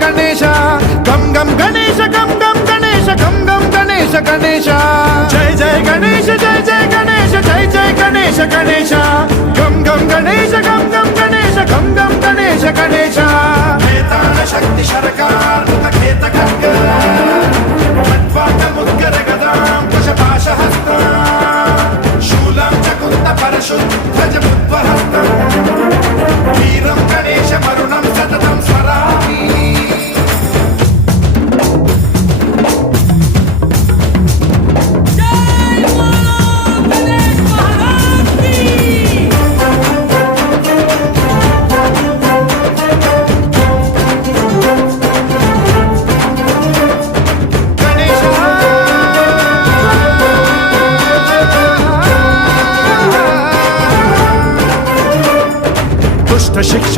गणेश गम गम गणेश गम गम गणेश गम गम गणेश गणेश जय जय गणेश जय जय गणेश जय जय गणेश गणेश गम गम गणेश गम गम गणेश गम गम गणेश गणेश वेदान शक्ति शरकार खेत खड्ग मट्वाट मुद्गर गदां कुशपाशहस्ता शूलं च कुन्द परशुध्वज बुद्वहस्तं वीरं गणेश मरुणं सततं स्मरामि शिक्षा